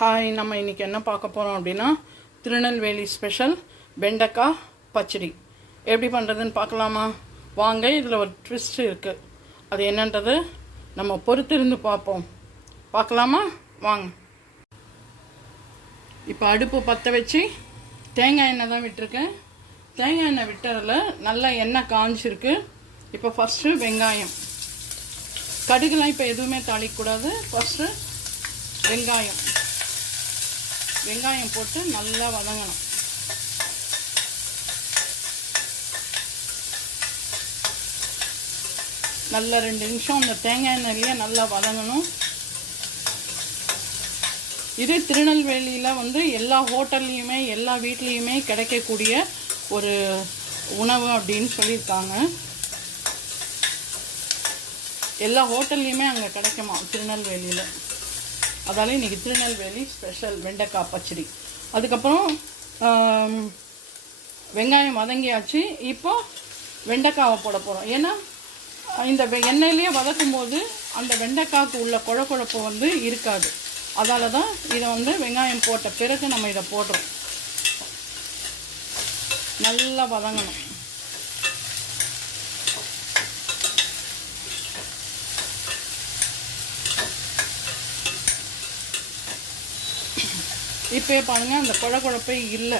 Hi, நம்ம இன்றைக்கி என்ன பார்க்க போகிறோம் அப்படின்னா திருநெல்வேலி ஸ்பெஷல் வெண்டைக்காய் பச்சடி எப்படி பண்ணுறதுன்னு பார்க்கலாமா? வாங்க. இதில் ஒரு ட்விஸ்ட் இருக்குது. அது என்னன்றது நம்ம பொறுத்திருந்து பார்க்கலாமா? வாங்க. இப்போ அடுப்பு பற்ற வச்சு தேங்காய் எண்ணெய் தான் விட்டுருக்கேன். தேங்காய் எண்ணெய் விட்டதில் நல்லா எண்ணெய் காஞ்சிருக்கு. இப்போ ஃபஸ்ட்டு வெங்காயம், கடுகுலாம் இப்போ எதுவுமே தாளிக்கக்கூடாது. ஃபஸ்ட்டு வெங்காயம் போட்டு நல்லா வதங்கணும். நல்லா 2 நிமிஷம் அந்த தேங்காய் எண்ணெயிலேயே நல்லா வதங்கணும். இது திருநெல்வேலியில் எல்லா ஹோட்டல்லையுமே எல்லா வீட்லேயுமே கிடைக்கக்கூடிய ஒரு உணவு அப்படின்னு சொல்லியிருக்காங்க. எல்லா ஹோட்டல்லையுமே அங்கே கிடைக்குமா திருநெல்வேலியில். அதால் இன்றைக்கி திருநெல்வேலி ஸ்பெஷல் வெண்டைக்காய் பச்சடி. அதுக்கப்புறம் வெங்காயம் வதங்கியாச்சு. இப்போ வெண்டைக்காவை போட போகிறோம். ஏன்னா இந்த எண்ணெயிலேயே வதக்கும் போது அந்த வெண்டைக்காய்க்கு உள்ள குழப்பு இருக்காது. அதால தான் இதை வெங்காயம் போட்ட பிறகு நம்ம இதை போடுறோம். நல்லா வதங்கணும். இப்போ பாருங்கள், அந்த குழப்பே இல்லை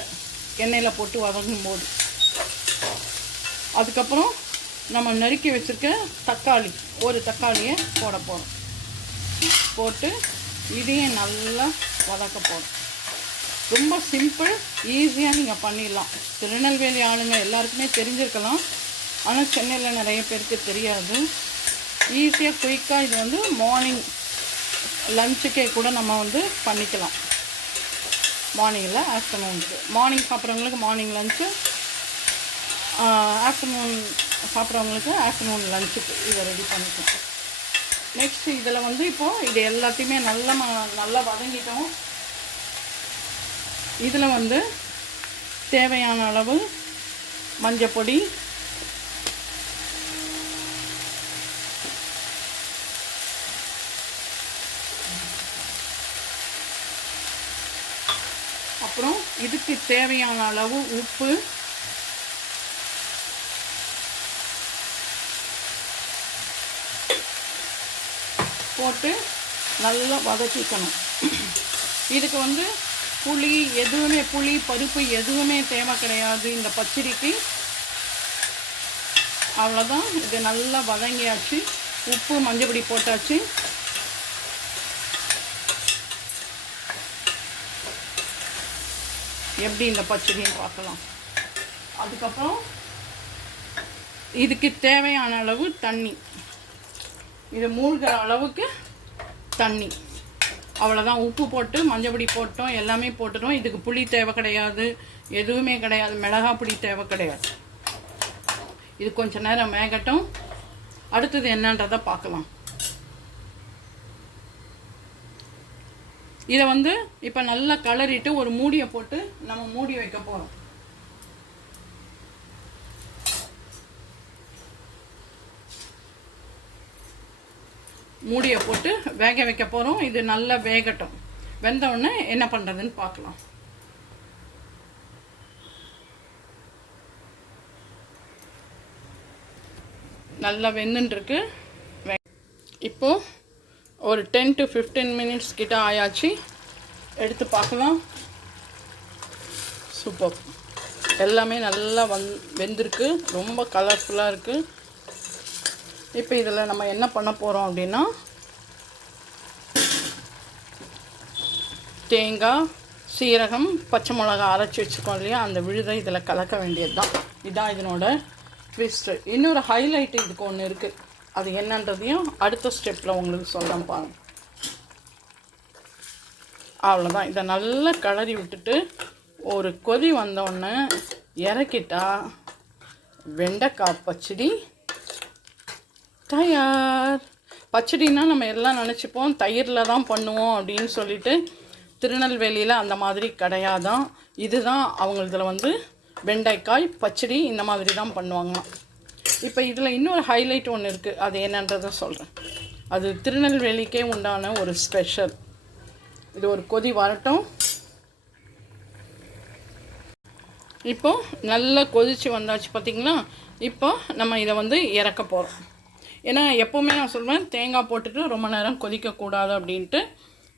எண்ணெயில் போட்டு வதங்கும் போது. அதுக்கப்புறம் நம்ம நறுக்கி வச்சுருக்க தக்காளி, ஒரு தக்காளியை போட போகிறோம். போட்டு இதையும் நல்லா வதக்க போகிறோம். ரொம்ப சிம்பிள், ஈஸியாக நீங்கள் பண்ணிடலாம். திருநெல்வேலி ஆளுங்க எல்லாருக்குமே தெரிஞ்சிருக்கலாம், ஆனால் சென்னையில் நிறைய பேருக்கு தெரியாது. ஈஸியாக குயிக்காக இது மார்னிங் லஞ்சுக்கே கூட நம்ம பண்ணிக்கலாம். மார்னிங்கில் ஆஃப்டர்நூனுக்கு, மார்னிங் சாப்பிட்றவங்களுக்கு மார்னிங் லஞ்சு, ஆஃப்டர்நூன் சாப்பிட்றவங்களுக்கு ஆஃப்டர்நூன் லஞ்சுக்கு இதை ரெடி பண்ணிக்கலாம். நெக்ஸ்ட் இதில் இப்போது இது எல்லாத்தையுமே நல்லா வதங்கிட்டோம். இதில் தேவையான அளவு மஞ்சள் பொடி, அப்புறம் இதுக்கு தேவையான அளவு உப்பு, போட்டு நல்லா வதக்கிக்கணும். இதுக்கு புளி பருப்பு எதுவுமே தேவை கிடையாது இந்த பச்சடிக்கு. அவ்வளோதான். இது நல்லா வதங்கியாச்சு. உப்பு மஞ்சப்பொடி போட்டாச்சு. எப்படி இந்த பச்சடின்னு பார்க்கலாம். அதுக்கப்புறம் இதுக்கு தேவையான அளவு தண்ணி, இது மூழ்கிற அளவுக்கு தண்ணி. அவ்வளோதான். உப்பு போட்டு மஞ்சப்பொடி போட்டோம், எல்லாமே போட்டுட்டோம். இதுக்கு புளி தேவை கிடையாது, எதுவுமே கிடையாது. மிளகாய் பொடி தேவை கிடையாது. இது கொஞ்சம் நேரம் வேகட்டும். அடுத்தது என்னன்றதை பார்க்கலாம். இதை இப்போ நல்லா கலரிட்டு ஒரு மூடியை போட்டு நம்ம மூடி வைக்க போகிறோம். மூடியை போட்டு வேக வைக்க போகிறோம். இது நல்லா வேகட்டும். வெந்த உடனே என்ன பண்ணுறதுன்னு பார்க்கலாம். நல்லா வெந்துட்டுருக்கு. இப்போது ஒரு 10 to 15 minutes கிட்ட ஆயாச்சு. எடுத்து பார்க்கலாம். சூப்பர். எல்லாமே நல்லா வெந்திருக்கு. ரொம்ப கலர்ஃபுல்லாக இருக்குது. இப்போ இதில் நம்ம என்ன பண்ண போகிறோம் அப்படின்னா, தேங்காய், சீரகம், பச்சை மிளகா அரைச்சி வச்சுக்கோம் இல்லையா, அந்த விழுதை இதில் கலக்க வேண்டியது தான். இதுதான் இதனோட ட்விஸ்ட்டு. இன்னொரு ஹைலைட்டு இதுக்கு ஒன்று இருக்குது. அது என்னன்றதையும் அடுத்த ஸ்டெப்பில் உங்களுக்கு சொல்கிறேன் பாருங்க. அவ்வளோதான். இதை நல்லா கிளறி விட்டுட்டு ஒரு கொதி வந்தோடனே இறக்கிட்டா வெண்டைக்காய் பச்சடி தயார். பச்சடின்னா நம்ம எல்லாம் நினச்சிப்போம் தயிரில் தான் பண்ணுவோம் அப்படின்னு சொல்லிட்டு. திருநெல்வேலியில் அந்த மாதிரி கிடையாதான். இதுதான் அவங்களதில் வெண்டைக்காய் பச்சடி இந்த மாதிரி தான் பண்ணுவாங்களாம். இப்போ இதில் இன்னொரு ஹைலைட் ஒன்று இருக்குது. அது என்னன்றதை சொல்கிறேன். அது திருநெல்வேலிக்கே உண்டான ஒரு ஸ்பெஷல். இது ஒரு கொதி வரட்டும். இப்போ நல்லா கொதிச்சு வந்தாச்சு பார்த்தீங்களா. இப்போ நம்ம இதை வந்து இறக்க போகிறோம். ஏன்னா எப்போவுமே நான் சொல்வேன் தேங்காய் போட்டுட்டு ரொம்ப நேரம் கொதிக்கக்கூடாது அப்படின்ட்டு.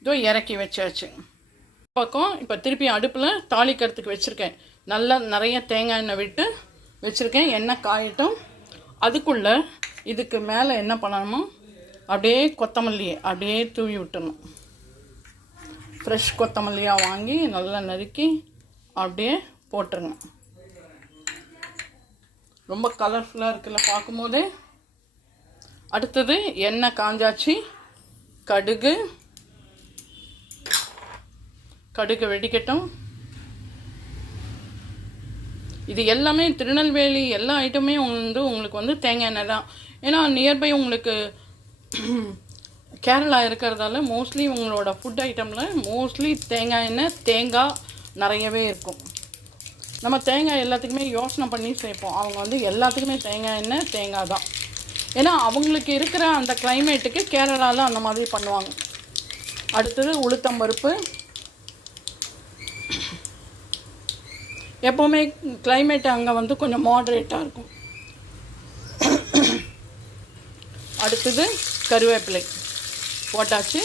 இதோ இறக்கி வச்சாச்சு. பக்கம் இப்போ திருப்பி அடுப்பில் தாளிக்கிறதுக்கு வச்சுருக்கேன். நல்லா நிறைய தேங்காய் எண்ணெய் விட்டு வச்சுருக்கேன். எண்ணெய் காயட்டும். அதுக்குள்ளே இதுக்கு மேலே என்ன பண்ணணுமோ அப்படியே கொத்தமல்லியை அப்படியே தூவி விட்டுணும். ஃப்ரெஷ் கொத்தமல்லியாக வாங்கி நல்லா நறுக்கி அப்படியே போட்டுருங்க. ரொம்ப கலர்ஃபுல்லாக இருக்குல்ல பார்க்கும்போதே. அடுத்தது எண்ணெய் காஞ்சாச்சு. கடுகு வெடிக்கட்டும். இது எல்லாமே திருநெல்வேலி எல்லா ஐட்டமே வந்து உங்களுக்கு வந்து தேங்காய் எண்ணெய் தான். ஏன்னா நியர்பை உங்களுக்கு கேரளா இருக்கிறதால மோஸ்ட்லி உங்களோட ஃபுட் ஐட்டமில் மோஸ்ட்லி தேங்காய் எண்ணெய் தேங்காய் நிறையவே இருக்கும். நம்ம தேங்காய் எல்லாத்துக்குமே யோசனை பண்ணி சேர்ப்போம். அவங்க வந்து எல்லாத்துக்குமே தேங்காய் எண்ணெய் தேங்காய் தான். ஏன்னா அவங்களுக்கு இருக்கிற அந்த கிளைமேட்டுக்கு கேரளாவில் அந்த மாதிரி பண்ணுவாங்க. அடுத்தது உளுத்தம்பருப்பு. எப்போவுமே கிளைமேட் அங்கே வந்து கொஞ்சம் மாடரேட்டாக இருக்கும். அடுத்தது கருவேப்பிலை போட்டாச்சு.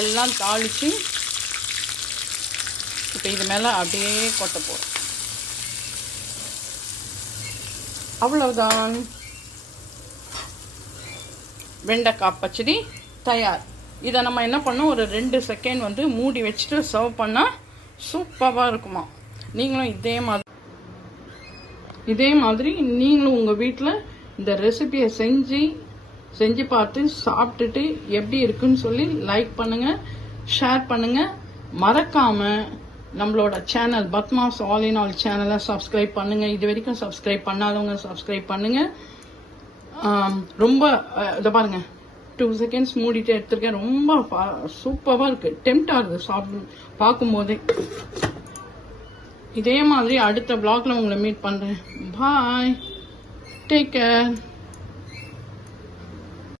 எல்லாம் தாளித்து இப்போ இது மேலே அப்படியே கொட்ட போகிறோம். அவ்வளவுதான், வெண்டைக்காய் பச்சடி தயார். இதை நம்ம என்ன பண்ணோம், ஒரு 2 செகண்ட் வந்து மூடி வச்சுட்டு சர்வ் பண்ணால் சூப்பராக இருக்குமா. நீங்களும் இதே மாதிரி நீங்களும் உங்கள் வீட்டில் இந்த ரெசிபியை செஞ்சு பார்த்து சாப்பிட்டுட்டு எப்படி இருக்குன்னு சொல்லி லைக் பண்ணுங்கள், ஷேர் பண்ணுங்கள். மறக்காமல் நம்மளோட channel Padma's all in all சேனலை சப்ஸ்கிரைப் பண்ணுங்கள். இது வரைக்கும் சப்ஸ்கிரைப் பண்ணாதவங்க சப்ஸ்கிரைப் பண்ணுங்கள். ரொம்ப இதை பாருங்கள், 2 செகண்ட்ஸ் மூடிட்டு எடுத்துருக்கேன். ரொம்ப சூப்பராக இருக்குது. டெம்ட் ஆகுது சாப்பிட பார்க்கும்போதே. இதே மாதிரி அடுத்த vlogல உங்களை மீட் பண்ணுறேன். பாய், டேக் கேர்.